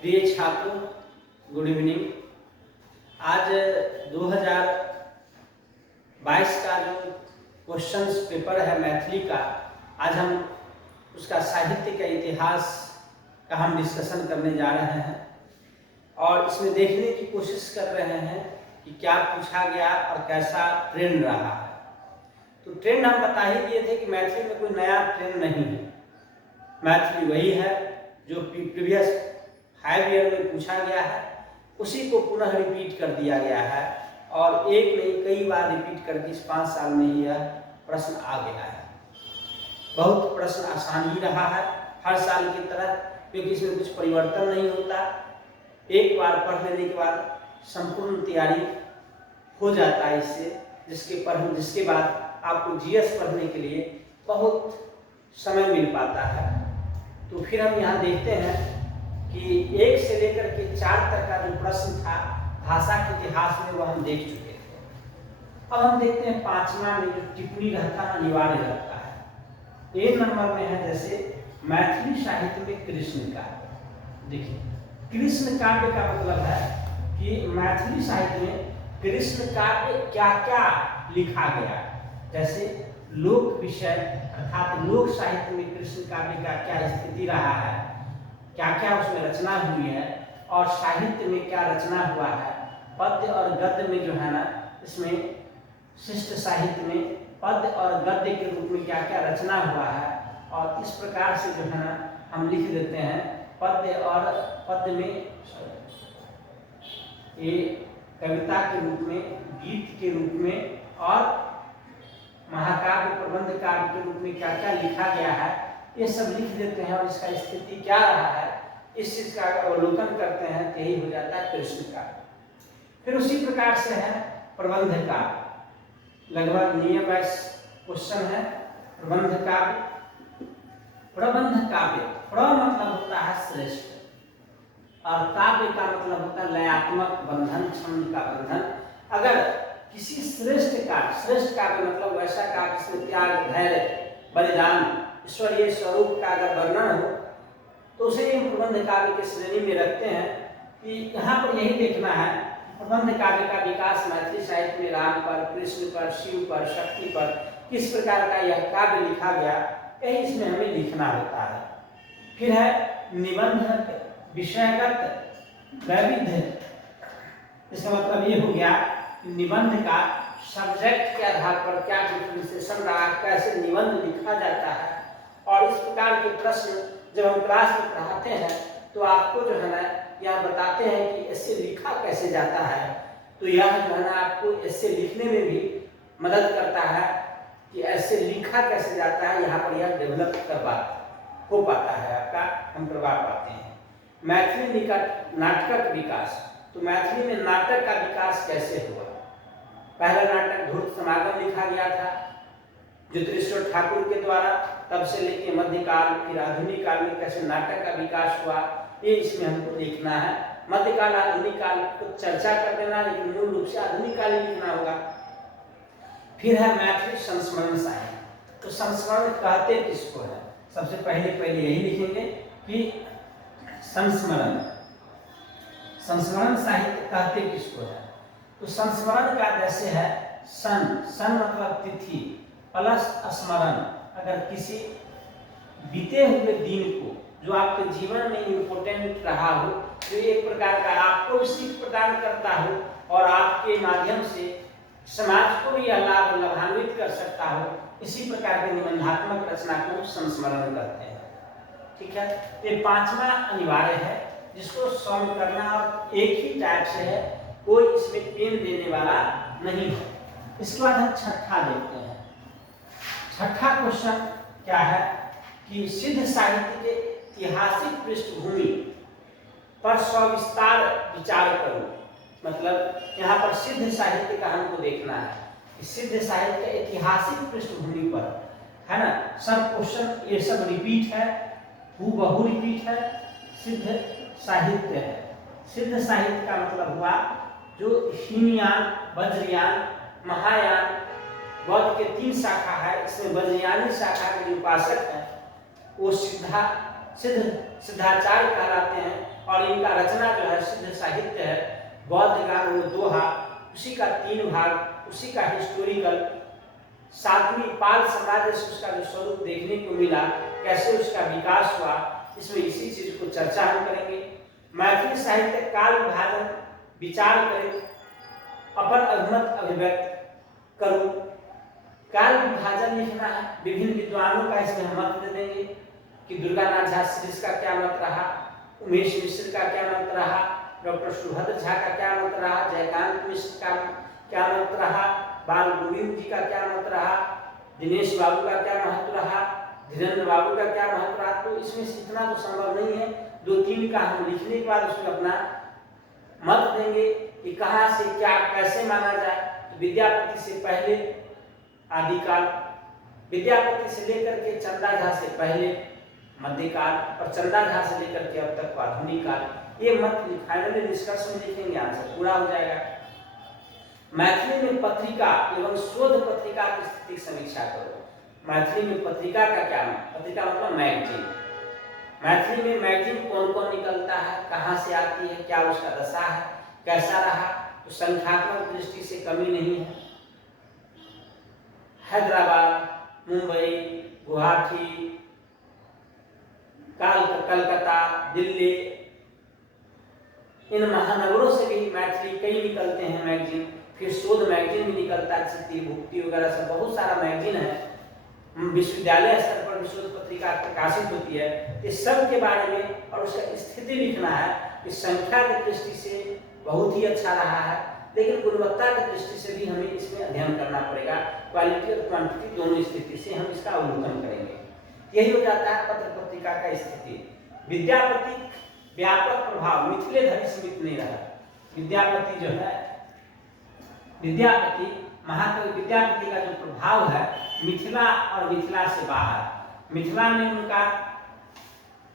प्रिय छात्रों, good evening. आज 2022 का जो क्वेश्चंस पेपर है मैथिली का, आज हम उसका साहित्य का इतिहास का हम डिस्कशन करने जा रहे हैं और इसमें देखने की कोशिश कर रहे हैं कि क्या पूछा गया और कैसा ट्रेंड रहा है। तो ट्रेंड हम बता ही दिए थे कि मैथिली में कोई नया ट्रेंड नहीं है, मैथिली वही है जो प्रीवियस 5 ईयर में पूछा गया है, उसी को पुनः रिपीट कर दिया गया है और एक नहीं कई बार रिपीट करके इस 5 साल में ही यह प्रश्न आ गया है। बहुत प्रश्न आसान ही रहा है हर साल की तरह, क्योंकि इसमें कुछ परिवर्तन नहीं होता। एक बार पढ़ लेने के बाद संपूर्ण तैयारी हो जाता है इससे, जिसके बाद आपको जीएस पढ़ने के लिए बहुत समय मिल पाता है। तो फिर हम यहाँ देखते हैं कि 1 से लेकर के 4 तक का जो प्रश्न था भाषा के इतिहास में, वो हम देख चुके थे। अब हम देखते हैं 5वां में जो टिप्पणी रहता है अनिवार्य रहता है। 1 नंबर में है जैसे मैथिली साहित्य में कृष्ण काव्य। देखिए, कृष्ण काव्य का मतलब है कि मैथिली साहित्य में कृष्ण काव्य क्या क्या लिखा गया। जैसे लोक विषय अर्थात लोक साहित्य में कृष्ण काव्य का क्या स्थिति रहा है, क्या क्या उसमें रचना हुई है और साहित्य में क्या रचना हुआ है। पद्य और गद्य में जो है ना, इसमें शिष्ट साहित्य में पद्य और गद्य के रूप में क्या क्या रचना हुआ है। और इस प्रकार से जो है ना हम लिख देते हैं पद्य और पद्य में ये कविता के रूप में, गीत के रूप में और महाकाव्य प्रबंध काव्य के रूप में क्या क्या लिखा गया है, ये सब लिख देते हैं और इसका स्थिति क्या रहा है इस चीज का अवलोकन करते हैं, यही हो जाता है कृष्ण काव्य। फिर उसी प्रकार से है प्रबंध काव्य, लगभग नियम वाइज क्वेश्चन है। प्रबंध काव्य, प्रबंध काव्य प्र मतलब होता है श्रेष्ठ और काव्य का मतलब होता है लयात्मक बंधन, छंद का बंधन। अगर किसी श्रेष्ठ काव्य मतलब वैसा काव्य जिसमें त्याग, धैर्य, बलिदान, ईश्वरीय स्वरूप का अगर वर्णन हो तो उसे हम प्रबंध काव्य की श्रेणी में रखते हैं। कि यहाँ पर यही देखना है प्रबंध काव्य का विकास मैथिली साहित्य में राम पर, कृष्ण पर, शिव पर, शक्ति पर किस प्रकार का यह काव्य लिखा गया, यही इसमें हमें लिखना होता है। फिर है निबंध विषयगत वैविध्य। इसका मतलब ये हो गया कि निबंध का सब्जेक्ट के आधार पर क्या डिफरेंशिएशन रहा, कैसे निबंध लिखा जाता है। और इस प्रकार के प्रश्न जब हम क्लास में पढ़ाते हैं तो आपको जो है ना यह बताते हैं कि ऐसे लिखा कैसे जाता है। तो यह जो है ना आपको ऐसे लिखने में भी मदद करता है कि ऐसे लिखा कैसे जाता है, यहाँ पर यह डेवलप हो पाता है, आपका हम करवा पाते हैं। मैथिली नाटक विकास, तो मैथिली में नाटक का विकास कैसे हुआ। पहला नाटक धूर्त समागम लिखा गया था ज्योतिरेश्वर ठाकुर के द्वारा, तब से लेके मध्यकाल फिर आधुनिक काल में कैसे नाटक का विकास हुआ, ये इसमें हमको देखना है। मध्यकाल आधुनिक काल को चर्चा कर देना, लेकिन मूल रूप से आधुनिक काल ही लिखना होगा। फिर है मैथिली संस्मरण साहित्य। तो संस्मरण कहते किसको है, सबसे पहले यही लिखेंगे कि संस्मरण साहित्य कहते किसको है। तो संस्मरण का जैसे है सन मतलब तिथि प्लस स्मरण। अगर किसी बीते हुए दिन को जो आपके जीवन में इम्पोर्टेंट रहा हो, जो एक प्रकार का आपको सीख प्रदान करता हो और आपके माध्यम से समाज को भी यह लाभान्वित कर सकता हो, इसी प्रकार के निबंधात्मक रचना को संस्मरण कहते हैं। ठीक है, ये 5वां अनिवार्य है जिसको सॉल्व करना और एक ही टाइप से है, कोई इसमें पेन देने वाला नहीं है। इसके बाद हम छठा देखते हैं। छठा क्वेश्चन क्या है कि सिद्ध साहित्य के ऐतिहासिक पृष्ठभूमि पर सविस्तार विचार करो। मतलब यहाँ पर सिद्ध साहित्य का हमको देखना है कि सिद्ध साहित्य के ऐतिहासिक पृष्ठभूमि पर है ना, सब क्वेश्चन ये सब रिपीट है, हूबहू रिपीट है, सिद्ध साहित्य है। सिद्ध साहित्य का मतलब हुआ जो हीनयान, वज्रयान, महायान, बौद्ध के 3 शाखा है। इसमें वज्रयानी शाखा के जो उपासक है वो सिद्ध सिद्धाचार्य कहलाते हैं और इनका रचना जो है सिद्ध साहित्य है। बौद्ध ज्ञान वो दोहा, उसी का 3 भाग, उसी का हिस्टोरिकल, 7वीं पाल साम्राज्य से उसका जो स्वरूप देखने को मिला, कैसे उसका विकास हुआ, इसमें इसी चीज को चर्चा हम करेंगे। मैथिली साहित्य काल विभाजन विचार करें, अपन अभिमत अभिव्यक्त करूं। काल विभाजन लिखना है, विभिन्न विद्वानों का इसमें हम मत दे देंगे कि दुर्गानाथ झा सीरीज का क्या मत रहा, उमेश मिश्र का क्या मत रहा, डॉक्टर सुभद्र झा का क्या मत रहा, जयकांत मिश्र का क्या मत रहा, बाल गोविंद जी का क्या मत रहा, दिनेश बाबू का क्या महत्व रहा, धीरेन्द्र बाबू का क्या महत्व रहा। तो इसमें से इतना तो संभव नहीं है, 2-3 का हम लिखने के बाद उसमें अपना मत देंगे कि कहाँ से क्या कैसे माना जाए। तो विद्यापति से पहले आदिकाल, विद्यापति से लेकर के चंदा झा से पहले मध्यकाल और चंदा झा से लेकर के अब तक आधुनिक काल, ये मत फाइनली निष्कर्ष में लिखेंगे, आंसर पूरा हो जाएगा। मैथिली में पत्रिका एवं शोध पत्रिका की स्थिति की समीक्षा करो। मैथिली में पत्रिका का क्या मतलब? पत्रिका मतलब मैगजीन। मैथिली में मैगजीन कौन कौन निकलता है, कहाँ से आती है, क्या उसका दशा है, कैसा रहा, तो संख्यात्मक दृष्टि से कमी नहीं है। हैदराबाद, मुंबई, गुवाहाटी, कलकत्ता, दिल्ली, इन महानगरों से भी मैथिली कई निकलते हैं मैगजीन। फिर शोध मैगजीन भी निकलता है, चित्ती भुक्ति वगैरह सब बहुत सारा मैगजीन है। विश्वविद्यालय स्तर पर भी शोध पत्रिका प्रकाशित होती है। इस सब के बारे में और उसका स्थिति लिखना है कि संख्या की दृष्टि से बहुत ही अच्छा रहा है, लेकिन गुणवत्ता की दृष्टि से भी हमें इसमें अध्ययन करना पड़ेगा। क्वालिटी और क्वांटिटी दोनों स्थिति से हम इसका अवलोकन करेंगे। यही हो जाता है पत्र पत्रिका का स्थिति। विद्यापति व्यापक प्रभाव मिथिले धरि सीमित नहीं रहा। विद्यापति जो है, विद्यापति महाकवि विद्यापति का जो प्रभाव है मिथिला और मिथिला से बाहर। मिथिला में उनका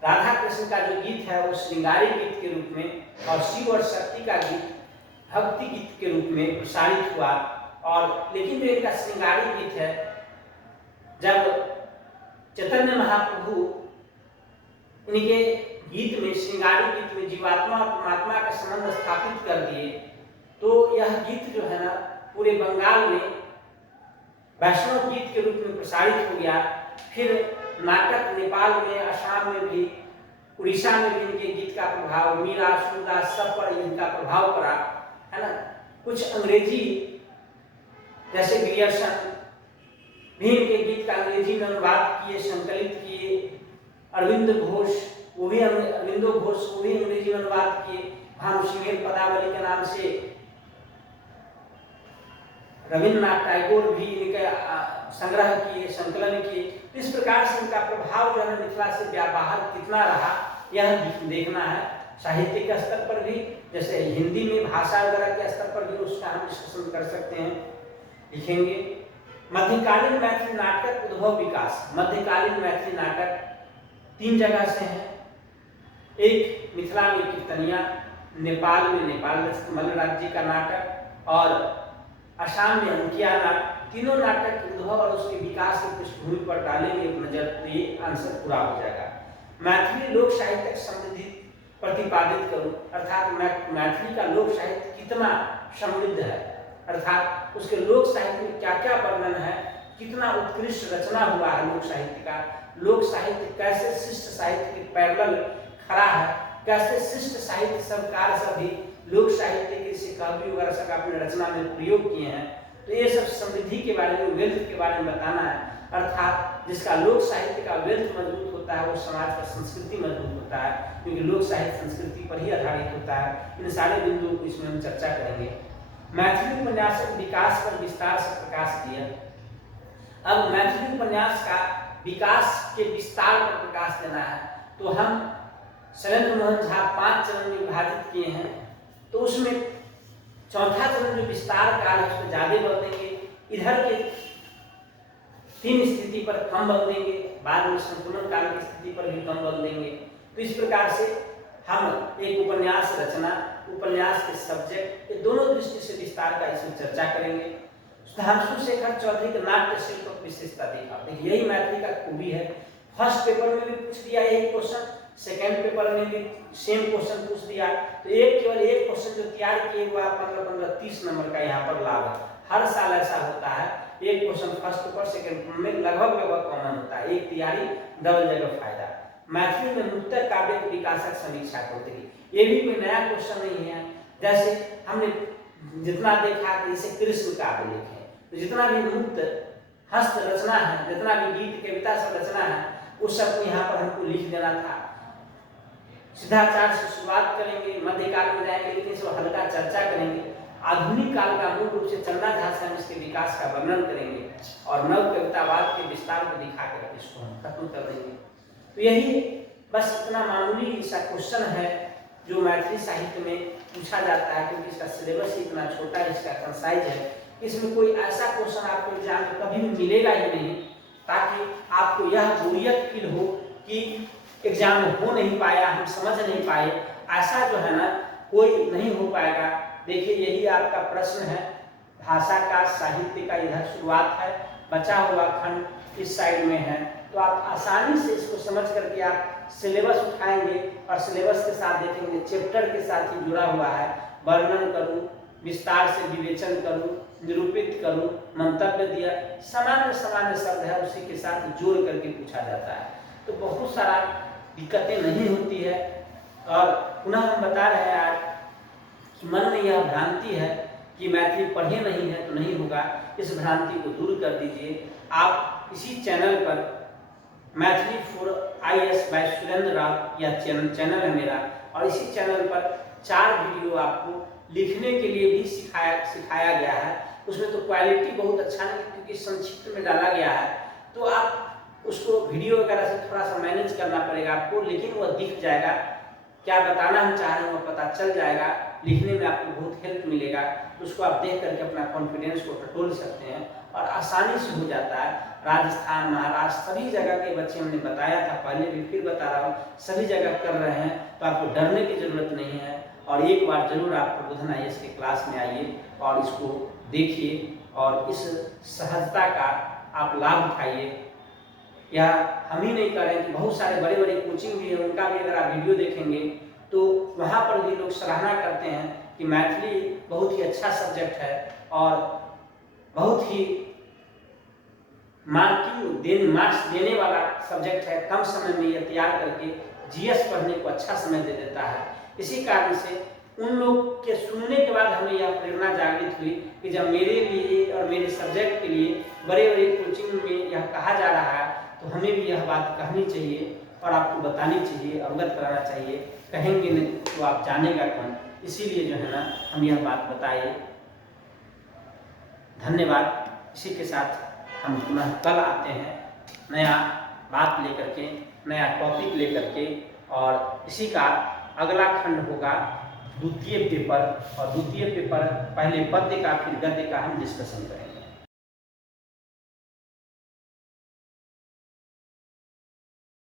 राधा कृष्ण का जो गीत है वो श्रृंगारी गीत के रूप में और शिव और शक्ति का गीत भक्ति गीत के रूप में प्रसारित हुआ। और लेकिन जो इनका श्रृंगारी गीत है, जब चैतन्य महाप्रभु इनके गीत में, श्रृंगारी गीत में जीवात्मा और परमात्मा का संबंध स्थापित कर दिए, तो यह गीत जो है ना पूरे बंगाल में वैष्णव गीत के रूप में प्रसारित हो गया। फिर नाटक नेपाल में, असम में भी, उड़ीसा में भी इनके गीत का प्रभाव, मीरा, सूरदास सब पर इनका प्रभाव पड़ा, है ना। कुछ अंग्रेजी जैसे ग्रियर्सन भी इनके गीत का अंग्रेजी में अनुवाद किए, संकलित किए। अरविंद घोष, वो भी अरविंदो घोष, वो भी अंग्रेजी में अनुवाद किए। भानुसिंह पदावली के नाम से रविन्द्रनाथ टैगोर भी इनके संग्रह किए, संकलन किए। इस प्रकार से इनका प्रभाव जो है मिथिला से बाहर कितना रहा, यह देखना है। साहित्य के स्तर पर भी, जैसे हिंदी में भाषा वगैरह के स्तर पर भी उसका हम डिस्कशन कर सकते हैं, लिखेंगे। मध्यकालीन मैथिली नाटक उद्भव विकास। मध्यकालीन मैथिली नाटक 3 जगह से हैं। एक मिथिला में कीर्तनिया, नेपाल में नेपाल मल्ल राज्य का नाटक और असम में अंकिया नाटक। तीनों नाटक के उद्भव और उसके विकास की पृष्ठभूमि पर डालेंगे नजर, तो ये आंसर पूरा हो जाएगा। मैथिली लोक साहित्य समृद्धि प्रतिपादित करूं, अर्थात मैथिली का लोक साहित्य कितना समृद्ध है, अर्थात उसके लोक साहित्य में क्या क्या वर्णन है, कितना उत्कृष्ट रचना हुआ है लोक साहित्य का। लोक साहित्य कैसे शिष्ट साहित्य के पैरेलल खड़ा है, कैसे शिष्ट साहित्य सब कार्य सभी लोक साहित्य के कवि वगैरह सब अपने रचना में प्रयोग किए हैं। तो ये सब समृद्धि के बारे में, वेल्थ के बारे में बताना है। अर्थात जिसका लोक साहित्य का वेल्थ मजबूत होता है वो समाज का संस्कृति मजबूत होता है, क्योंकि लोक साहित्य संस्कृति पर ही आधारित होता है। इन सारे बिंदुओं को इसमें हम चर्चा करेंगे। मैथिली उपन्यास विकास पर विस्तार से प्रकाश दिया। अब मैथिली उपन्यास का विकास के विस्तार पर प्रकाश देना है, तो हम शैलेंद्र मोहन झा 5 चरण में विभाजित किए हैं। तो उसमें चौथा चरण जो विस्तार काल है उसमें ज्यादा बल देंगे, इधर के 3 स्थिति पर कम बल देंगे, बाद में संपूर्ण काल की स्थिति पर भी कम बल देंगे। तो इस प्रकार से हम एक उपन्यास रचना, उपन्यास के सब्जेक्ट, ये दोनों दृष्टि से विस्तार का इसमें चर्चा करेंगे। सुधांशु शेखर चौधरी के नाट्य शिल्प विशेषता देखा। देखिए यही मैथिली का खूबी है। फर्स्ट पेपर में भी पूछ दिया यही क्वेश्चन, सेकेंड पेपर में भी सेम क्वेश्चन पूछ दिया, तो केवल एक क्वेश्चन जो तैयार किए हुआ 15-15-30 नंबर का यहाँ पर लाभ है। हर साल ऐसा होता है, एक question first paper second paper में लगभग कॉमन होता है, एक तैयारी डबल जगह फायदा। मैथिली में मुक्तक काव्य विकासक समीक्षा कोटरी, ये भी कोई नया क्वेश्चन नहीं है। जैसे हमने जितना देखा कि जैसे कृष्ण काव्य लिखे, तो जितना भी मुक्त हस्त रचना है, जितना भी गीत कविता सब रचना है, उस सब को यहाँ पर हमको लिख देना था। सिद्धाचार्य से शुरुआत करेंगे, मध्यकाल में जाएंगे, लेकिन सब हल्का चर्चा करेंगे। आधुनिक काल का मूल रूप से चंदा झा से हम इसके विकास का वर्णन करेंगे और नव कवितावाद के विस्तार को दिखाकर इसको हम खत्म कर देंगे। तो यही बस इतना मामूली सा क्वेश्चन है जो मैथिली साहित्य में पूछा जाता है, क्योंकि इसका सिलेबस ही इतना छोटा है, इसका कंसाइज है। इसमें कोई ऐसा क्वेश्चन आपको एग्जाम में कभी भी मिलेगा ही नहीं, ताकि आपको यह बोरियत फील हो कि एग्जाम में हो नहीं पाया, हम समझ नहीं पाए, ऐसा जो है ना कोई नहीं हो पाएगा। देखिए यही आपका प्रश्न है, भाषा का साहित्य का इधर शुरुआत है, बचा हुआ खंड इस साइड में है, तो आप आसानी से इसको समझ करके आप सिलेबस उठाएंगे और सिलेबस के साथ देखेंगे चैप्टर के साथ ही जुड़ा हुआ है। वर्णन करूं, विस्तार से विवेचन करूं, निरूपित करूं, मंतव्य दिया, सामान्य शब्द है उसी के साथ जोड़ करके पूछा जाता है, तो बहुत सारा दिक्कतें नहीं होती है। और पुनः हम बता रहे हैं आज कि मन में यह भ्रांति है कि मैथिली पढ़े नहीं है तो नहीं होगा, इस भ्रांति को दूर कर दीजिए। आप इसी चैनल पर Maithili for IAS by Surendra Rao यह चैनल है मेरा, और इसी चैनल पर 4 वीडियो आपको लिखने के लिए भी सिखाया गया है। उसमें तो क्वालिटी बहुत अच्छा नहीं, क्योंकि संक्षिप्त में डाला गया है, तो आप उसको वीडियो वगैरह से थोड़ा सा मैनेज करना पड़ेगा आपको, लेकिन वह दिख जाएगा, क्या बताना हम चाह रहे हैं वो पता चल जाएगा, लिखने में आपको बहुत हेल्प मिलेगा। तो उसको आप देख करके अपना कॉन्फिडेंस को टटोल सकते हैं और आसानी से हो जाता है। राजस्थान, महाराष्ट्र सभी जगह के बच्चे हमने बताया था पहले भी, फिर बता रहा हूँ, सभी जगह कर रहे हैं, तो आपको डरने की जरूरत नहीं है। और एक बार जरूर आप प्रबोधन IAS के क्लास में आइए और इसको देखिए और इस सहजता का आप लाभ उठाइए। या हम ही नहीं करें कि बहुत सारे बड़े बड़े कोचिंग भी है, उनका भी अगर आप वीडियो देखेंगे तो वहाँ पर भी लोग सराहना करते हैं कि मैथिली बहुत ही अच्छा सब्जेक्ट है और बहुत ही मार्क्स देने वाला सब्जेक्ट है। कम समय में यह तैयार करके GS पढ़ने को अच्छा समय दे देता है। इसी कारण से उन लोग के सुनने के बाद हमें यह प्रेरणा जागृत हुई कि जब मेरे लिए और मेरे सब्जेक्ट के लिए बड़े बड़े कोचिंग में यह कहा जा रहा है, तो हमें भी यह बात कहनी चाहिए और आपको बतानी चाहिए, अवगत कराना चाहिए। कहेंगे नहीं तो आप जानेगा कौन, इसीलिए जो है ना हम यह बात बताए। धन्यवाद। इसी के साथ हम पुनः कल आते हैं नया बात लेकर के, नया टॉपिक लेकर के, और इसी का अगला खंड होगा द्वितीय पेपर, और द्वितीय पेपर पहले पद्य का फिर गद्य का हम डिस्कशन करेंगे।